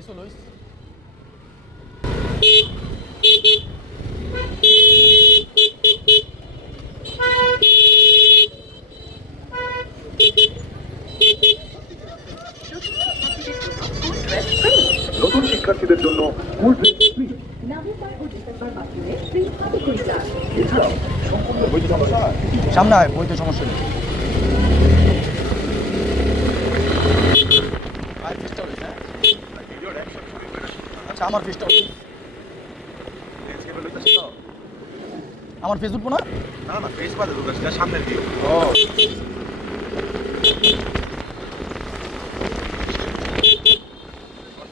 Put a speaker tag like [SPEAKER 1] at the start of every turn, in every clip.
[SPEAKER 1] Listo, Luis.
[SPEAKER 2] নতুন শিক্ষার্থীদের জন্য এছাড়াও সম্পূর্ণ বই সমস্যা।
[SPEAKER 1] সামনে আয় বইতে সমস্যা নেই। আমার ফিসটা আমার ফেসবুক না?
[SPEAKER 3] না না ফেস সেটা সামনের ভিউ
[SPEAKER 1] ও।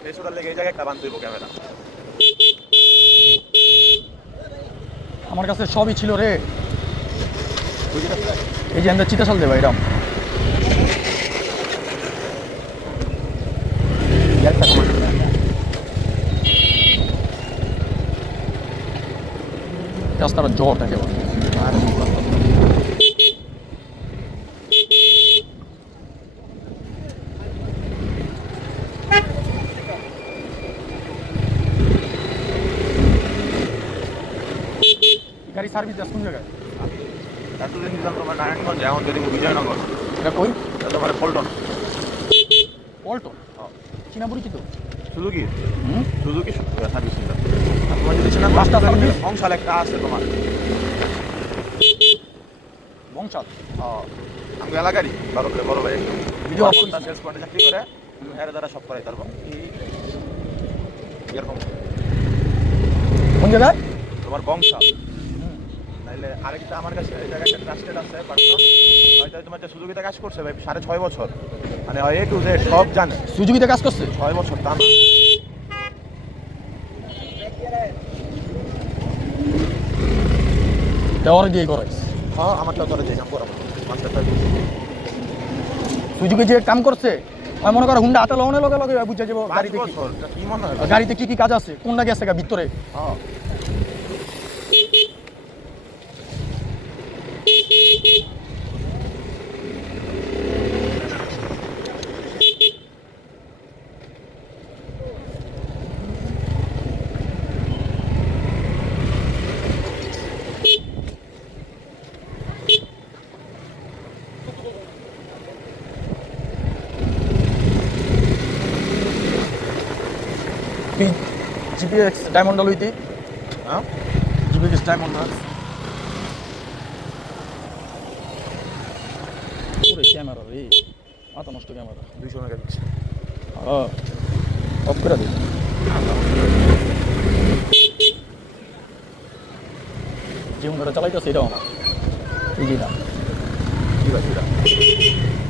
[SPEAKER 3] ফেস লেগে জায়গায় একটা ক্যামেরা।
[SPEAKER 1] আমার কাছে সবই ছিল রে। এই যে আমরা চিতাশাল দেবা এরম একটা কমান্ড। রাস্তাটা জ্বর থাকে গাড়ি সার্ভিস দেওয়া কোন জায়গায়?
[SPEAKER 3] এতদিন দিলাম তোমার নারায়ণগঞ্জ এখন যদি বিজয়নগর
[SPEAKER 1] এটা কই?
[SPEAKER 3] এটা তোমার পল্টন।
[SPEAKER 1] পল্টন চিনাপুরি কি তো?
[SPEAKER 3] শুধু কি
[SPEAKER 1] হুম?
[SPEAKER 3] শুধু কি সার্ভিস সেন্টার।
[SPEAKER 1] পাঁচটা service?
[SPEAKER 3] সংসার একটা আছে তোমার।
[SPEAKER 1] বংশাল।
[SPEAKER 3] আমি এলাকারই। বড় করে বড় ভাই
[SPEAKER 1] ভিডিও
[SPEAKER 3] সেলস পয়েন্টে চাকরি করে এর দ্বারা সব করাই পারব। এরকম।
[SPEAKER 1] কোন জায়গায়?
[SPEAKER 3] তোমার বংশাল। তাইলে আরেকটা আমার কাছে এই জায়গায় একটা ট্রাস্টেড আছে পার্সন হয়তো তোমার যে সুযোগিতা কাজ করছে ভাই সাড়ে ছয় বছর। মানে এ টু জেড সব জানে।
[SPEAKER 1] সুযোগিতে কাজ করছে?
[SPEAKER 3] ছয় বছর তা না।
[SPEAKER 1] দেওয়ার দিয়ে করাইস
[SPEAKER 3] হ্যাঁ আমারটা তোরা যে কাম করাবো মাস্টারটা
[SPEAKER 1] সুজুকি যে কাম করছে আমি মনে করো হুন্ডা হাতে লওনে লগে লগে বুঝে যাব গাড়িতে কি
[SPEAKER 3] কি হয়?
[SPEAKER 1] গাড়িতে কি কি কাজ আছে? কোনটা গেছে গা ভিতরে?
[SPEAKER 3] হ্যাঁ।
[SPEAKER 1] তুই জিপিএক্স ডায়মন্ড লইতি
[SPEAKER 3] হ্যাঁ?
[SPEAKER 1] জিপিএক্স ডায়মন্ড পুরো ক্যামেরা রে মাথা নষ্ট ক্যামেরা।
[SPEAKER 3] দুইশো মেগাপিক্সেল
[SPEAKER 1] হ্যাঁ অফ করে দিই যে হুন্ডাটা চালাইতেছে এটাও আমার। এই যে না
[SPEAKER 3] ঠিক আছে